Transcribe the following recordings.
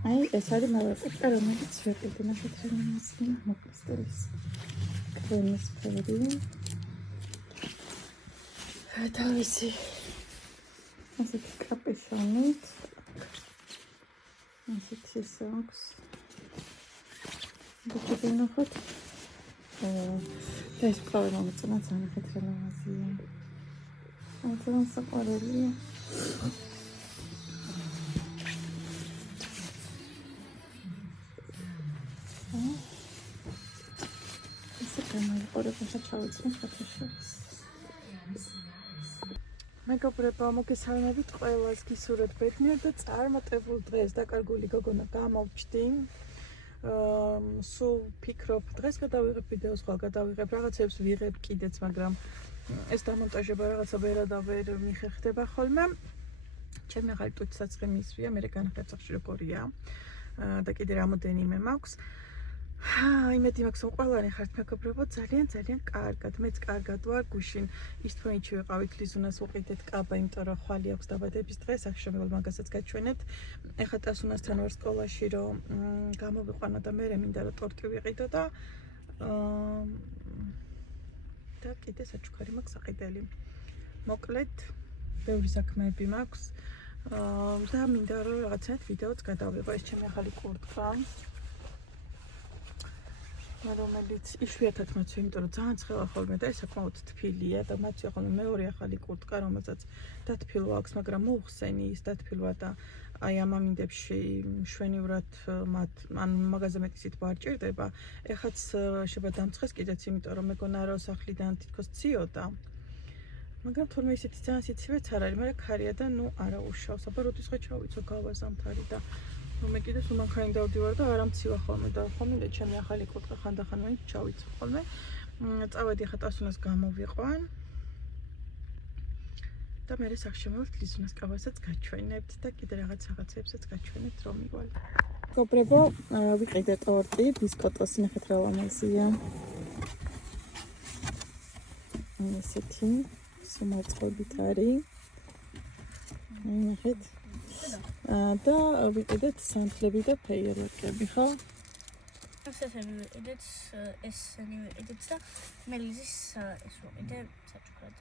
აი ეს არის მალაკუტა, რომელიც ვეყიდი ნახეთრალამაზი მოკლესტილის კრემის ფერი. თავისი ასეთი კაპეშონით ასეთი ის აქვს. ბუჩები ნახოთ. და ეს პროვე მომეწონა ძალიან ნახეთრალამაზია. ძალიან საყვარელია. მეგობრებო, მოგესალმებით ყველას, გისურვებთ ბედნიერ და წარმატებულ დღეს. დაკარგული გოგონა გამოვჩდი. სულ ფიქრობ, დღეს გადავიღებ ვიდეოს, ხვალ გადავიღებ, რაღაცებს ვიღებ კიდეც, მაგრამ ეს დამონტაჟება რაღაცა ვერადავერ მიხერხდება ხოლმე. ჩემი ახალი ტუჩსაცხვი მისვია, მე განახერხ სახში როგორია და კიდე რამოდენიმე მაქვს. იმედი მაქვს, რომ ყველანი ხართ მეგობრებო, ძალიან კარგად. მეც კარგად ვარ, გუშინ ის თვენიჩი ვიყავით, ლიზუნას უყიდეთ კაბა, იმიტომ რომ ხვალი აქვს დაბადების დღე, საშიშროებელ მაგასაც გაჩვენებთ. ეხლა ტასუნასთან ვარ სკოლაში, რომ გამოვიყვანო და მე მინდა რომ ტორტი ვიყიდო და კიდე საჩუქარი მაქვს საყიდელი. მოკლედ, ბევრი საქმეები მაქვს და მინდა რომ რაღაცნაირად ვიდეოც გადავიღო. ეს ჩემი ახალი კურტკა. რომელიც იშვიათად მოცვი, იმიტომ რომ ძალიან ცხელა ხოლმე და ეს საკმაოდ თბილია და მოცვია ხოლმე მეორე ახალი კურტკა, რომელსაც დათბილვა აქვს, მაგრამ მოუხსენი ის დათბილვა და აი ამ ამინდებში შვენივრად ან მაგაზე მეტისით არ ჭირდება. ეხაც შეიძლება დამცხეს კიდეც, იმიტომ რომ მეგონა რომ სახლიდან თითქოს ციოდა. მაგრამ თორმე ისეთი ძალიან სიცივეც არ არის, მაგრამ ქარია და ნუ არა უშავს. აბა როდის ხო ჩავიცო გავაზამთარი და მე კიდე სულმანქანი დავდივარ და არ ამცივა ხოლმე და ხოლმე ჩემი ახალი კურტკა ხანდახან მაინც ჩავიცო ხოლმე. წავედი ახლა ტასუნას გამოვიყვან და მე სახში მოვით ლიზუნას კაბასაც გაჩვენებთ და კიდე რაღაცებსაც გაჩვენებთ რომ მივალ. მეგობრებო, ვიყიდე ტორტი, ბისკოტოსი ნახეთრალამაზია. ესეთი სუმაწყობით არის. ნახეთ. და ვიყიდეთ სანთლები და ფეიერვერკები, ხო? ესენი ვიყიდეთ, ესენი ვიყიდეთ და მელიზის ეს ვიყიდე საჩუქრად.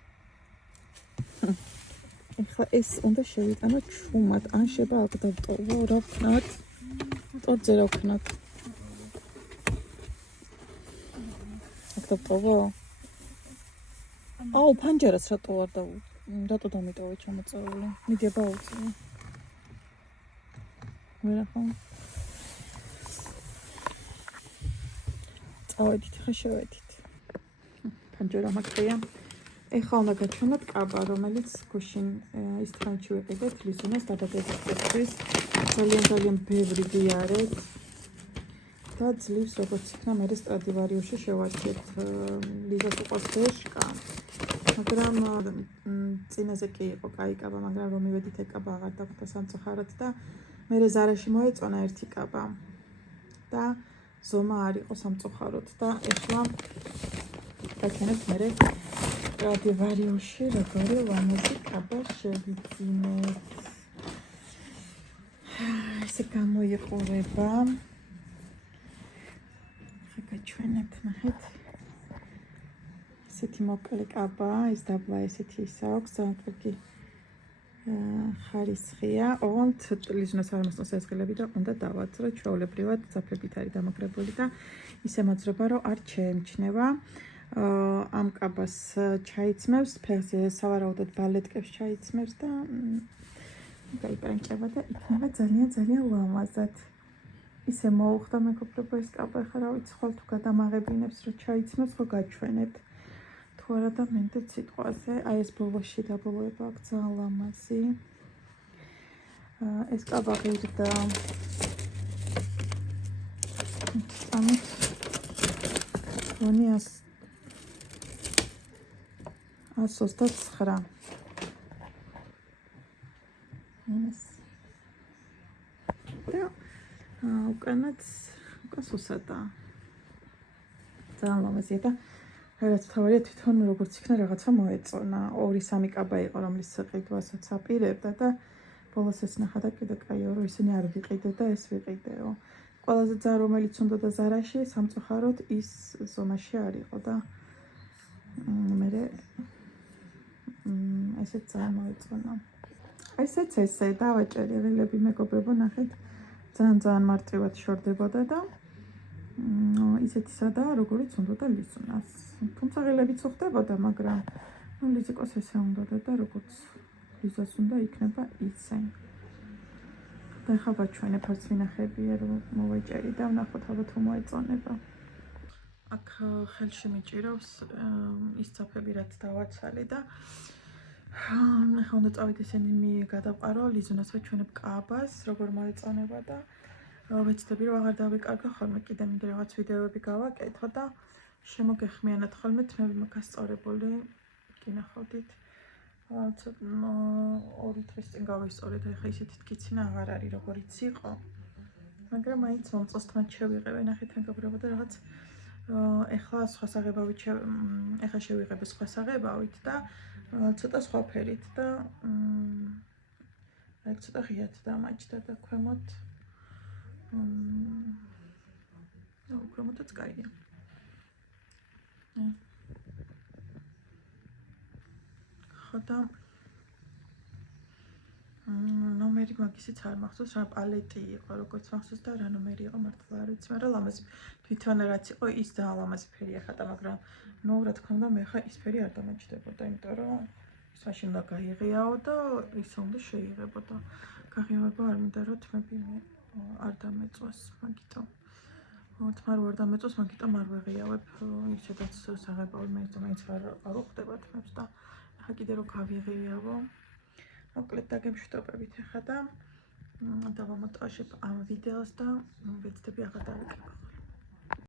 ეხლა ეს უნდა შევიტანო ჩუმად, ან შეიძლება აქ დავტოვო, რა ვქნათ? ტორტზე რა ვქნათ? აქ დავტოვო? აუ, ფანჯარას რატო არ რატო დამიტოვე ჩამოწეული? მიდი აბა უწევი. ვერა ხო? წავედით, ხა შევედით. ფანჯარა მაქვს. ეხლა უნდა გაჩვენოთ კაბა, რომელიც გუშინ ის თვენიჩი ვიყიდეთ ლიზუნას დაბადების დღესთვის. ძალიან ბევრი გიარეთ და ძლივს როგორც იქნა მე სტრადივარიუსში შევარჩიეთ. ლიზას უყვარს ბეშკა. მაგრამ წინაზე კი იყო კაი კაბა, მაგრამ რომ მივედით ეკაბა აღარ დაგვდა სამწუხაროდ და მე ზარაში მოეწონა ერთი კაბა და ზომა არ იყო სამწუხაროდ და ეხლა გაჩვენებთ მე სტრადივარიუსში როგორი ლამაზი კაბა შევიძინეთ. ესე გამოიყურება. ხა გაჩვენებთ, ნახეთ. ესეთი მოკლე კაბა, ეს დაბლა ესეთი ის აქვს, ძალიან კარგი ხარისხია. ოღონდ ლიზუნას არ მოსწონს ეს ღილები და უნდა დავაცრო, ჩვეულებრივად ძაფებით არის დამაგრებული და ისე მოძრება რომ არ შეემჩნევა. ამ კაბას ჩაიცმევს, ფეხზე სავარაუდოდ ბალეტკებს ჩაიცმევს და გაიპრენჭება და იქნება ძალიან ლამაზად. ისე მოუხდა მეგობრებო ეს კაბა, ხა რა ვიცი, ხვალ თუ გადამაღებინებს რომ ჩაიცმევს, ხო გაჩვენებთ. თუ არა და მენდე სიტყვაზე, აი ეს ბოლოში დაბოლოება აქვს ძალიან ლამაზი. ეს კაბა ღირდა. ამით მონიას 129. ეს. და უკანაც უკასუსადა. ძალიან ლამაზია და რაც თავარია თვითონ როგორც იქნა რაღაცა მოეწონა. 2-3 კაბა იყო, რომლის ყიდვასაც აპირებდა და ბოლოს ეს ნახა და კიდე კაიო რომ ისინი არ ვიყიდე და ეს ვიყიდეო. ყველაზე ძა რომელიც უნდა და ზარაში სამწუხაროდ ის ზომაში არ იყო და მე ესეც ძალიან მოეწონა. ესეც ესე დავაჭერი ღილები მეგობრებო ნახეთ ძალიან მარტივად შორდებოდა და ისეთი სადაა როგორიც უნდა და ლიზუნას. თუმცა ღილებიც უხდებოდა, მაგრამ ლიზიკოს ესე უნდა და როგორც ლიზას უნდა იქნება ისე. და ხა ვაჩვენებ არც ვინახებია რომ მოვეჭერი და ვნახოთ ალბათ თუ მოეწონება. აქ ხელში მიჭირავს ის წაფები რაც დავაცალე და ახლა უნდა წავიდე ისინი გადავყარო ლიზუნას ვაჩვენებ კაბას როგორ მოეწონება და ვეცდები რომ აღარ დავიკარგო ხოლმე კიდე მინდა რაღაც ვიდეოები გავაკეთო და შემოგეხმიანათ ხოლმე თმები მაგასწორებული გინახავდით ორი დღის წინ გავისწორეთ ახლა ისეთი თქიცინა აღარ არის როგორიც იყო მაგრამ მაინც მომწონს თმად შევიღებე ნახეთ მეგობრებო და რაღაც ახლა სხვა საღებავით ახლა შევიღებე სხვა საღებავით და ცოტა სხვა ფერით და აი ცოტა ღიად დამაჭდა და ქვემოთ ქვემოთაც კაია ხოდა ნომერი მაგისიც არ მახსოვს რა პალეტი იყო როგორც მახსოვს და რა ნომერი იყო მართლა არ ვიცი მაგრამ ლამაზი თვითონ რაც იყო ის და ლამაზი ფერი ახატა მაგრამ ნუ რა თქმა უნდა მე ხა ის ფერი არ დამაჭდებოდა იმიტომ რომ ის მაშინ უნდა გაიღიაო და ის უნდა შეიღებო და გაღიავება არ მინდა რომ თმები არ დამეწვას მაგითო თმა რო არ დამეწვას მაგიტომ არ ვეღიავებ ისედაც საღებავი მაინც არ უხდება თმებს და ახლა კიდე რომ გავიღიავო მოკლედ დაგემშვიდობებით ახლა და დავამონტაჟებ ამ ვიდეოს და ვეცდები აღარ დავიკითხო